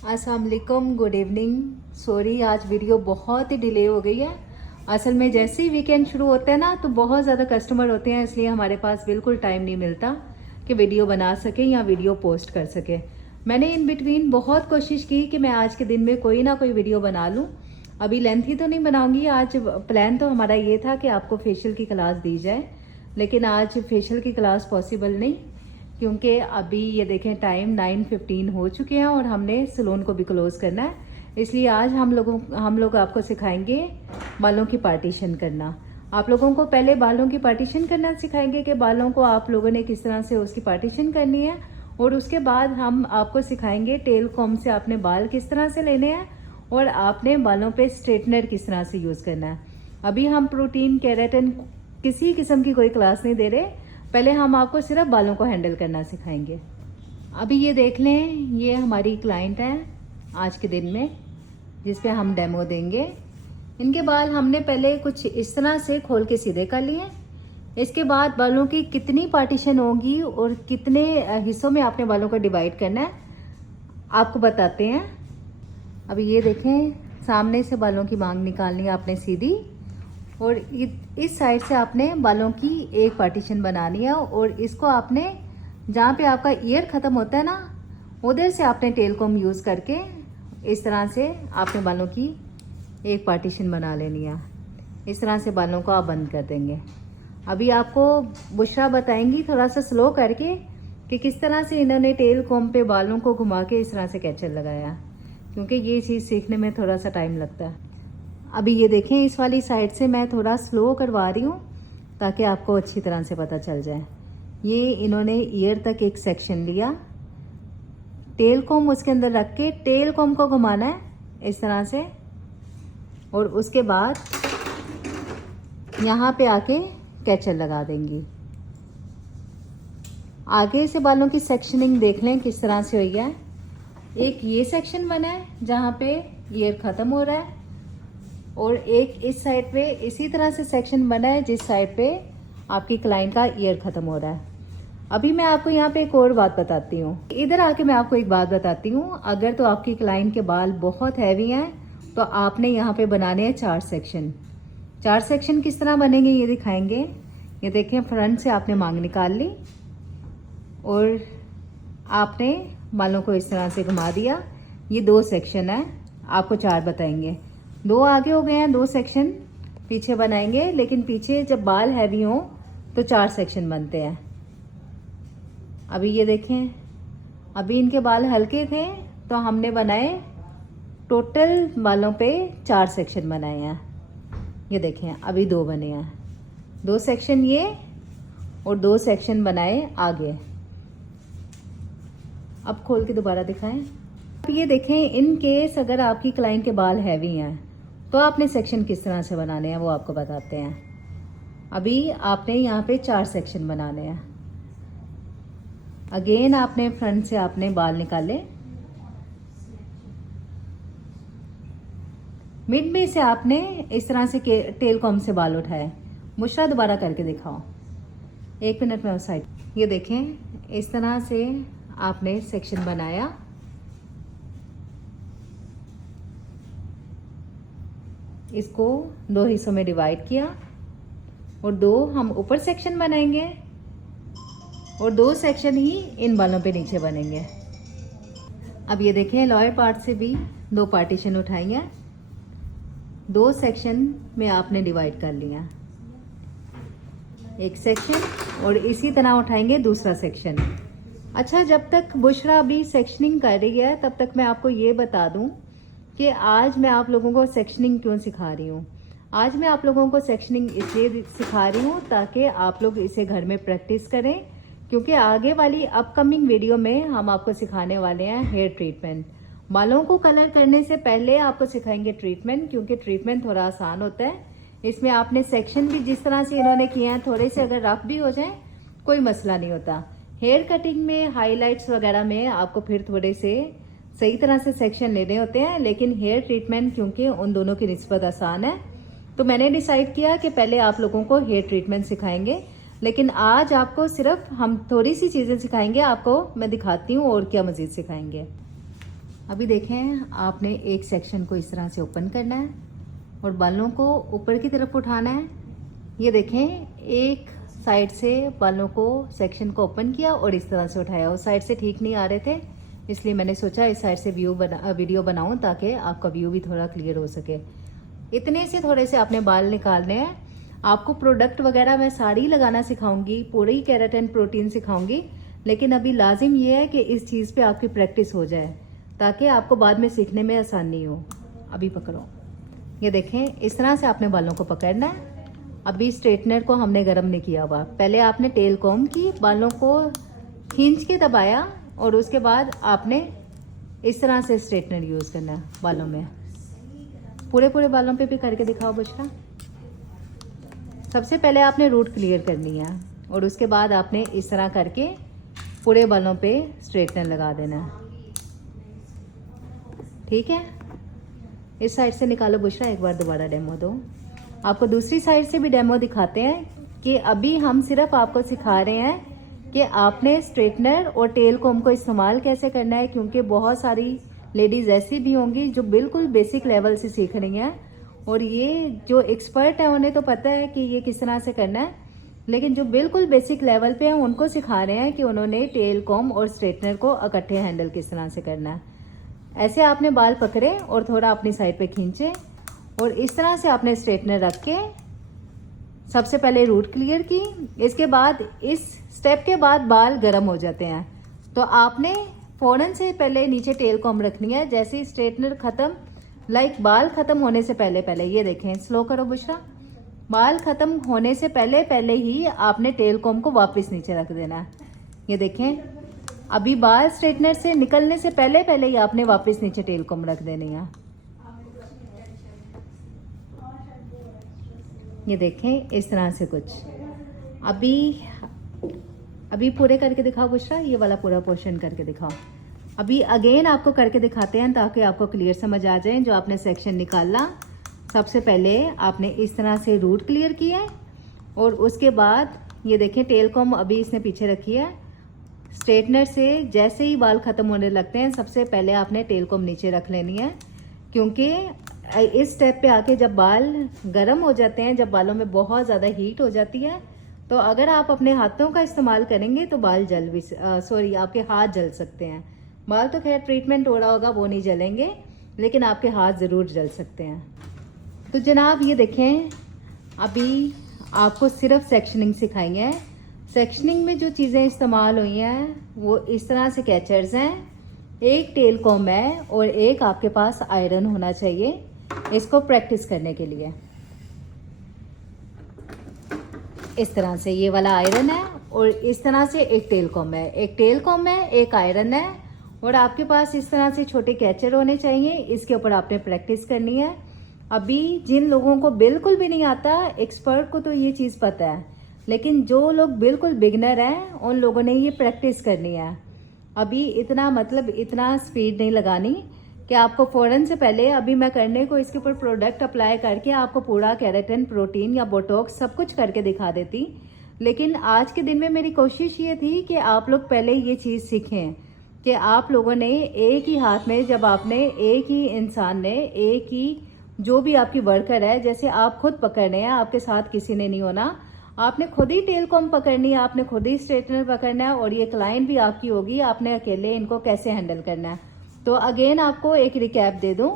अस्सलाम वालेकुम, good evening. Sorry आज वीडियो बहुत ही डिले हो गई है। असल में जैसे ही वीकेंड शुरू होता है ना तो बहुत ज़्यादा कस्टमर होते हैं, इसलिए हमारे पास बिल्कुल टाइम नहीं मिलता कि वीडियो बना सके या वीडियो पोस्ट कर सके। मैंने इन बिटवीन बहुत कोशिश की कि मैं आज के दिन में कोई ना कोई वीडियो बना लूँ। अभी लेंथी तो नहीं बनाऊंगी आज। प्लान तो हमारा ये था कि आपको फेशियल की क्लास दी जाए, लेकिन आज फेशियल की क्लास पॉसिबल नहीं, क्योंकि अभी ये देखें टाइम 9:15 हो चुके हैं और हमने सैलून को भी क्लोज करना है। इसलिए आज हम लोग आपको सिखाएंगे बालों की पार्टीशन करना। आप लोगों को पहले बालों की पार्टीशन करना सिखाएंगे कि बालों को आप लोगों ने किस तरह से उसकी पार्टीशन करनी है, और उसके बाद हम आपको सिखाएंगे टेल कॉम से आपने बाल किस तरह से लेने हैं और आपने बालों पे स्ट्रेटनर किस तरह से यूज़ करना है। अभी हम प्रोटीन, केराटिन किसी किस्म की कोई क्लास नहीं दे रहे, पहले हम आपको सिर्फ बालों को हैंडल करना सिखाएंगे। अभी ये देख लें, ये हमारी क्लाइंट है आज के दिन में जिस पे हम डेमो देंगे। इनके बाल हमने पहले कुछ इस तरह से खोल के सीधे कर लिए। इसके बाद बालों की कितनी पार्टीशन होगी और कितने हिस्सों में आपने बालों को डिवाइड करना है आपको बताते हैं। अभी ये देखें, सामने से बालों की मांग निकालनी है आपने सीधी, और इस साइड से आपने बालों की एक पार्टीशन बनानी है, और इसको आपने जहाँ पे आपका ईयर ख़त्म होता है ना, उधर से आपने टेल कॉम यूज़ करके इस तरह से आपने बालों की एक पार्टीशन बना लेनी है। इस तरह से बालों को आप बंद कर देंगे। अभी आपको बुशरा बताएंगी थोड़ा सा स्लो करके कि किस तरह से इन्होंने टेल कॉम पे बालों को घुमा के इस तरह से कैचर लगाया, क्योंकि ये चीज़ सीखने में थोड़ा सा टाइम लगता है। अभी ये देखें, इस वाली साइड से मैं थोड़ा स्लो करवा रही हूँ ताकि आपको अच्छी तरह से पता चल जाए। ये इन्होंने ईयर तक एक सेक्शन लिया, टेल कॉम उसके अंदर रख के टेल कॉम को घुमाना है इस तरह से, और उसके बाद यहाँ पे आके कैचर लगा देंगी। आगे से बालों की सेक्शनिंग देख लें किस तरह से हुई है। एक ये सेक्शन बना है जहाँ पे ईयर ख़त्म हो रहा है, और एक इस साइड पे इसी तरह से सेक्शन बना है जिस साइड पे आपकी क्लाइंट का ईयर ख़त्म हो रहा है। अभी मैं आपको यहाँ पे एक और बात बताती हूँ। इधर आके मैं आपको एक बात बताती हूँ। अगर तो आपकी क्लाइंट के बाल बहुत हैवी हैं तो आपने यहाँ पे बनाने हैं 4 सेक्शन। 4 सेक्शन किस तरह बनेंगे ये दिखाएंगे। ये देखें, फ्रंट से आपने मांग निकाल ली और आपने बालों को इस तरह से घुमा दिया। ये 2 सेक्शन है, आपको 4 बताएंगे। 2 आगे हो गए हैं, 2 सेक्शन पीछे बनाएंगे, लेकिन पीछे जब बाल हैवी हों तो 4 सेक्शन बनते हैं। अभी ये देखें, अभी इनके बाल हल्के थे तो हमने बनाए टोटल बालों पे 4 सेक्शन बनाए हैं। ये देखें, अभी 2 बने हैं, 2 सेक्शन ये और 2 सेक्शन बनाए आगे। अब खोल के दोबारा दिखाएं। अब ये देखें, इन केस अगर आपकी क्लाइंट के बाल हैवी हैं तो आपने सेक्शन किस तरह से बनाने हैं वो आपको बताते हैं। अभी आपने यहाँ पे 4 सेक्शन बनाने हैं। अगेन आपने फ्रंट से आपने बाल निकाले, मिड में से आपने इस तरह से टेल कॉम से बाल उठाए। मुशरा दोबारा करके दिखाओ, 1 मिनट में उस साइड। ये देखें, इस तरह से आपने सेक्शन बनाया। इसको 2 हिस्सों में डिवाइड किया, और 2 हम ऊपर सेक्शन बनाएंगे और 2 सेक्शन ही इन बालों पे नीचे बनेंगे। अब ये देखें, लोअर पार्ट से भी 2 पार्टीशन उठाई हैं, 2 सेक्शन में आपने डिवाइड कर लिया। एक सेक्शन और इसी तरह उठाएंगे दूसरा सेक्शन। अच्छा, जब तक बुशरा अभी सेक्शनिंग कर रही है तब तक मैं आपको ये बता दूं कि आज मैं आप लोगों को सेक्शनिंग क्यों सिखा रही हूँ। आज मैं आप लोगों को सेक्शनिंग इसलिए सिखा रही हूँ ताकि आप लोग इसे घर में प्रैक्टिस करें, क्योंकि आगे वाली अपकमिंग वीडियो में हम आपको सिखाने वाले हैं हेयर ट्रीटमेंट। बालों को कलर करने से पहले आपको सिखाएंगे ट्रीटमेंट, क्योंकि ट्रीटमेंट थोड़ा आसान होता है। इसमें आपने सेक्शन भी जिस तरह से इन्होंने किए हैं, थोड़े से अगर रफ भी हो जाए कोई मसला नहीं होता। हेयर कटिंग में, हाईलाइट्स वगैरह में आपको फिर थोड़े से सही तरह से सेक्शन लेने होते हैं, लेकिन हेयर ट्रीटमेंट क्योंकि उन दोनों की निस्बत आसान है तो मैंने डिसाइड किया कि पहले आप लोगों को हेयर ट्रीटमेंट सिखाएंगे। लेकिन आज आपको सिर्फ हम थोड़ी सी चीज़ें सिखाएंगे, आपको मैं दिखाती हूँ और क्या मज़ीद सिखाएंगे। अभी देखें, आपने एक सेक्शन को इस तरह से ओपन करना है और बालों को ऊपर की तरफ उठाना है। ये देखें, एक साइड से बालों को सेक्शन को ओपन किया और इस तरह से उठाया। उस साइड से ठीक नहीं आ रहे थे, इसलिए मैंने सोचा इस साइड से वीडियो बनाऊं ताकि आपका व्यू भी थोड़ा क्लियर हो सके। इतने से थोड़े से आपने बाल निकालने हैं। आपको प्रोडक्ट वगैरह मैं सारी लगाना सिखाऊंगी, पूरी केराटिन प्रोटीन सिखाऊंगी, लेकिन अभी लाजिम ये है कि इस चीज़ पे आपकी प्रैक्टिस हो जाए ताकि आपको बाद में सीखने में आसानी हो। अभी पकड़ो, ये देखें, इस तरह से आपने बालों को पकड़ना है। अभी स्ट्रेटनर को हमने गर्म नहीं किया हुआ, पहले आपने टेल कॉम्ब की, बालों को खींच के दबाया और उसके बाद आपने इस तरह से स्ट्रेटनर यूज़ करना है बालों में। पूरे बालों पे भी करके दिखाओ बुशरा। सबसे पहले आपने रूट क्लियर करनी है और उसके बाद आपने इस तरह करके पूरे बालों पे स्ट्रेटनर लगा देना है। ठीक है, इस साइड से निकालो बुशरा, एक बार दोबारा डेमो दो। आपको दूसरी साइड से भी डेमो दिखाते हैं कि अभी हम सिर्फ आपको सिखा रहे हैं कि आपने स्ट्रेटनर और टेल कॉम्ब को इस्तेमाल कैसे करना है, क्योंकि बहुत सारी लेडीज ऐसी भी होंगी जो बिल्कुल बेसिक लेवल से सीख रही हैं और ये जो एक्सपर्ट है उन्हें तो पता है कि ये किस तरह से करना है, लेकिन जो बिल्कुल बेसिक लेवल पे हैं उनको सिखा रहे हैं कि उन्होंने टेल कॉम्ब और स्ट्रेटनर को इकट्ठे हैंडल किस तरह से करना है। ऐसे आपने बाल पकड़े और थोड़ा अपनी साइड पे खींचे और इस तरह से आपने स्ट्रेटनर रख के सबसे पहले रूट क्लियर की। इसके बाद इस स्टेप के बाद बाल गर्म हो जाते हैं, तो आपने फौरन से पहले नीचे टेल कॉम्ब रखनी है। जैसे ही स्ट्रेटनर खत्म, बाल खत्म होने से पहले ये देखें, स्लो करो बुशरा, बाल खत्म होने से पहले ही आपने टेल कॉम्ब को वापस नीचे रख देना है। ये देखें, अभी बाल स्ट्रेटनर से निकलने से पहले ही आपने वापस नीचे टेल कॉम्ब रख देनी है। ये देखें, इस तरह से कुछ। अभी पूरे करके दिखाओ बुशरा, ये वाला पूरा पोर्शन करके दिखाओ। अभी अगेन आपको करके दिखाते हैं ताकि आपको क्लियर समझ आ जाए। जो आपने सेक्शन निकाला, सबसे पहले आपने इस तरह से रूट क्लियर किया और उसके बाद ये देखें, टेल कॉम्ब अभी इसने पीछे रखी है। स्ट्रेटनर से जैसे ही बाल खत्म होने लगते हैं, सबसे पहले आपने टेल कॉम्ब नीचे रख लेनी है, क्योंकि इस स्टेप पे आके जब बाल गर्म हो जाते हैं, जब बालों में बहुत ज़्यादा हीट हो जाती है, तो अगर आप अपने हाथों का इस्तेमाल करेंगे तो बाल आपके हाथ जल सकते हैं। बाल तो खैर ट्रीटमेंट हो रहा होगा, वो नहीं जलेंगे, लेकिन आपके हाथ ज़रूर जल सकते हैं। तो जनाब ये देखें, अभी आपको सिर्फ सेक्शनिंग सिखाई है। सेक्शनिंग में जो चीज़ें इस्तेमाल हुई हैं वो इस तरह से कैचर्स हैं, एक टेल कॉम्ब है और एक आपके पास आयरन होना चाहिए इसको प्रैक्टिस करने के लिए। इस तरह से ये वाला आयरन है और इस तरह से एक टेल कॉम्ब है, एक टेल कॉम्ब है, एक आयरन है और आपके पास इस तरह से छोटे कैचर होने चाहिए। इसके ऊपर आपने प्रैक्टिस करनी है। अभी जिन लोगों को बिल्कुल भी नहीं आता, एक्सपर्ट को तो ये चीज़ पता है, लेकिन जो लोग बिल्कुल बिगनर हैं उन लोगों ने ये प्रैक्टिस करनी है। अभी इतना स्पीड नहीं लगानी कि आपको फ़ौरन से पहले, अभी मैं करने को इसके ऊपर प्रोडक्ट अप्लाई करके आपको पूरा केराटिन प्रोटीन या बोटॉक्स सब कुछ करके दिखा देती, लेकिन आज के दिन में मेरी कोशिश ये थी कि आप लोग पहले ये चीज़ सीखें कि आप लोगों ने एक ही हाथ में, जब आपने एक ही इंसान ने, एक ही जो भी आपकी वर्कर है, जैसे आप खुद पकड़ने हैं, आपके साथ किसी ने नहीं होना, आपने खुद ही टेल कॉम्ब पकड़नी है, आपने खुद ही स्ट्रेटनर पकड़ना है और ये क्लाइंट भी आपकी होगी, आपने अकेले इनको कैसे हैंडल करना है। तो अगेन आपको एक रिकैप दे दूं,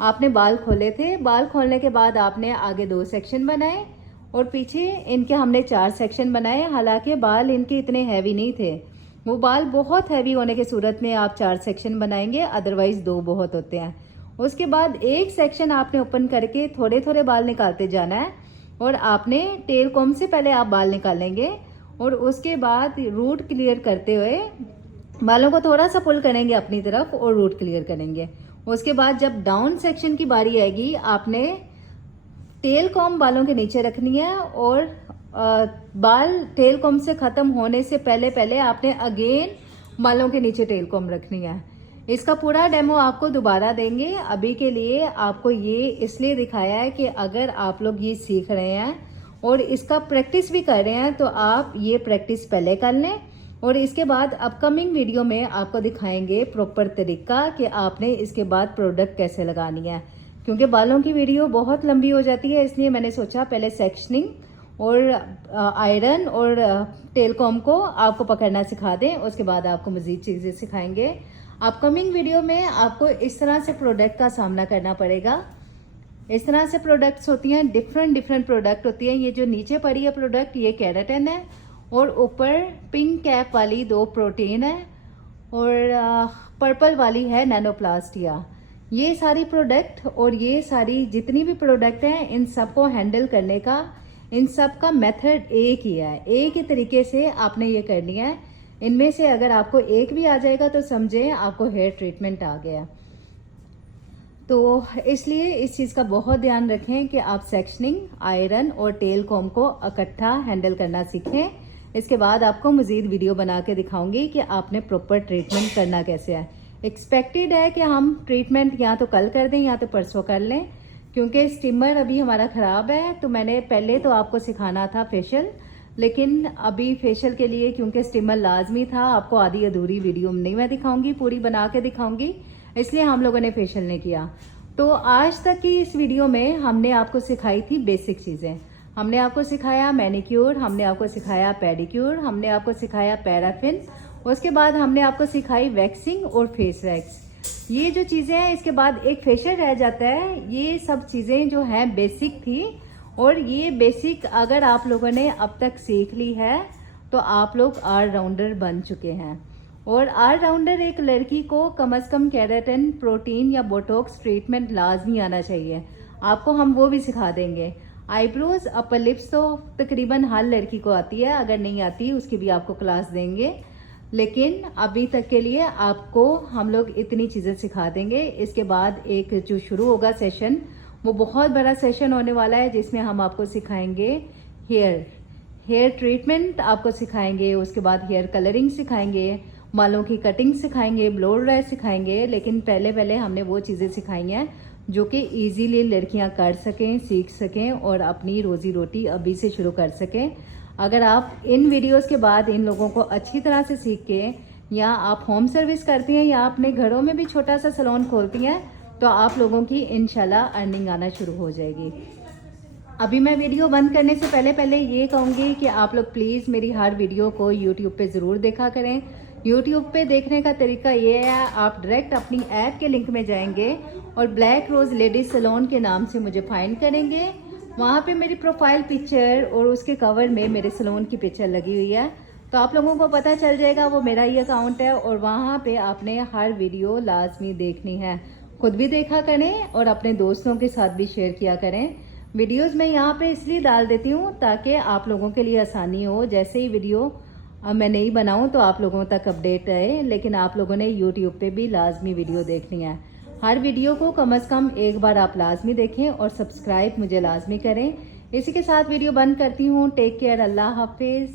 आपने बाल खोले थे, बाल खोलने के बाद आपने आगे 2 सेक्शन बनाए और पीछे इनके हमने 4 सेक्शन बनाए। हालांकि बाल इनके इतने हैवी नहीं थे, वो बाल बहुत हैवी होने की सूरत में आप 4 सेक्शन बनाएंगे, अदरवाइज 2 बहुत होते हैं। उसके बाद एक सेक्शन आपने ओपन करके थोड़े थोड़े बाल निकालते जाना है और आपने टेल कॉम्ब से पहले आप बाल निकालेंगे और उसके बाद रूट क्लियर करते हुए बालों को थोड़ा सा पुल करेंगे अपनी तरफ और रूट क्लियर करेंगे। उसके बाद जब डाउन सेक्शन की बारी आएगी, आपने टेल कॉम्ब बालों के नीचे रखनी है और बाल टेल कॉम्ब से खत्म होने से पहले आपने अगेन बालों के नीचे टेल कॉम्ब रखनी है। इसका पूरा डेमो आपको दोबारा देंगे। अभी के लिए आपको ये इसलिए दिखाया है कि अगर आप लोग ये सीख रहे हैं और इसका प्रैक्टिस भी कर रहे हैं तो आप ये प्रैक्टिस पहले कर लें और इसके बाद अपकमिंग वीडियो में आपको दिखाएंगे प्रॉपर तरीका कि आपने इसके बाद प्रोडक्ट कैसे लगानी है, क्योंकि बालों की वीडियो बहुत लंबी हो जाती है, इसलिए मैंने सोचा पहले सेक्शनिंग और आयरन और टेल कॉम को आपको पकड़ना सिखा दें, उसके बाद आपको मजीद चीज़ें सिखाएंगे। अपकमिंग वीडियो में आपको इस तरह से प्रोडक्ट का सामना करना पड़ेगा। इस तरह से प्रोडक्ट्स होती हैं, डिफरेंट प्रोडक्ट होती हैं। ये जो नीचे पड़ी है प्रोडक्ट, ये केराटिन है और ऊपर पिंक कैप वाली 2 प्रोटीन है और पर्पल वाली है नैनोप्लास्टिया। ये सारी प्रोडक्ट और ये सारी जितनी भी प्रोडक्ट हैं, इन सबको हैंडल करने का, इन सब का मेथड एक ही है। एक ही तरीके से आपने ये करनी है। इनमें से अगर आपको एक भी आ जाएगा तो समझें आपको हेयर ट्रीटमेंट आ गया। तो इसलिए इस चीज़ का बहुत ध्यान रखें कि आप सेक्शनिंग, आयरन और टेल कॉम को इकट्ठा हैंडल करना सीखें। इसके बाद आपको मज़ीद वीडियो बना के दिखाऊंगी कि आपने प्रॉपर ट्रीटमेंट करना कैसे है। एक्सपेक्टेड है कि हम ट्रीटमेंट या तो कल कर दें या तो परसों कर लें, क्योंकि स्टीमर अभी हमारा ख़राब है। तो मैंने पहले तो आपको सिखाना था फेशियल, लेकिन अभी फेशियल के लिए क्योंकि स्टीमर लाजमी था, आपको आधी अधूरी वीडियो नहीं मैं दिखाऊंगी, पूरी बना के दिखाऊंगी, इसलिए हम लोगों ने फेशियल नहीं किया। तो आज तक की इस वीडियो में हमने आपको सिखाई थी बेसिक चीज़ें। हमने आपको सिखाया मैनिक्योर, हमने आपको सिखाया पेडिक्योर, हमने आपको सिखाया पैराफिन, उसके बाद हमने आपको सिखाई वैक्सिंग और फेस वैक्स। ये जो चीज़ें हैं, इसके बाद एक फेशियल रह जाता है। ये सब चीज़ें जो हैं बेसिक थी, और ये बेसिक अगर आप लोगों ने अब तक सीख ली है तो आप लोग ऑलराउंडर बन चुके हैं। और ऑलराउंडर एक लड़की को कम से कम केराटिन, प्रोटीन या बोटॉक्स ट्रीटमेंट लाजमी आना चाहिए। आपको हम वो भी सिखा देंगे। आईब्रोज, अपर लिप्स तो तकरीबन हर लड़की को आती है, अगर नहीं आती उसकी भी आपको क्लास देंगे, लेकिन अभी तक के लिए आपको हम लोग इतनी चीज़ें सिखा देंगे। इसके बाद एक जो शुरू होगा सेशन, वो बहुत बड़ा सेशन होने वाला है, जिसमें हम आपको सिखाएंगे हेयर ट्रीटमेंट आपको सिखाएंगे, उसके बाद हेयर कलरिंग सिखाएंगे, बालों की कटिंग सिखाएंगे, ब्लो ड्राई सिखाएंगे। लेकिन पहले हमने वो चीज़ें सिखाई हैं जो कि इजीली लड़कियां कर सकें, सीख सकें और अपनी रोजी रोटी अभी से शुरू कर सकें। अगर आप इन वीडियोस के बाद इन लोगों को अच्छी तरह से सीख के, या आप होम सर्विस करती हैं या अपने घरों में भी छोटा सा सैलून खोलती हैं, तो आप लोगों की इंशाल्लाह अर्निंग आना शुरू हो जाएगी। अभी मैं वीडियो बंद करने से पहले ये कहूँगी कि आप लोग प्लीज़ मेरी हर वीडियो को यूट्यूब पे ज़रूर देखा करें। यूट्यूब पे देखने का तरीका ये है, आप डायरेक्ट अपनी ऐप के लिंक में जाएंगे और ब्लैक रोज़ लेडीज सैलून के नाम से मुझे फाइंड करेंगे। वहाँ पे मेरी प्रोफाइल पिक्चर और उसके कवर में मेरे सैलून की पिक्चर लगी हुई है, तो आप लोगों को पता चल जाएगा वो मेरा ही अकाउंट है। और वहाँ पे आपने हर वीडियो लाजमी देखनी है, खुद भी देखा करें और अपने दोस्तों के साथ भी शेयर किया करें। वीडियोस मैं यहाँ पे इसलिए डाल देती हूँ ताकि आप लोगों के लिए आसानी हो। जैसे ही वीडियो मैं नहीं बनाऊँ तो आप लोगों तक अपडेट रहे, लेकिन आप लोगों ने यूट्यूब पे भी लाजमी वीडियो देखनी है। हर वीडियो को कम से कम एक बार आप लाजमी देखें और सब्सक्राइब मुझे लाजमी करें। इसी के साथ वीडियो बंद करती हूँ। टेक केयर, अल्लाह हाफिज़।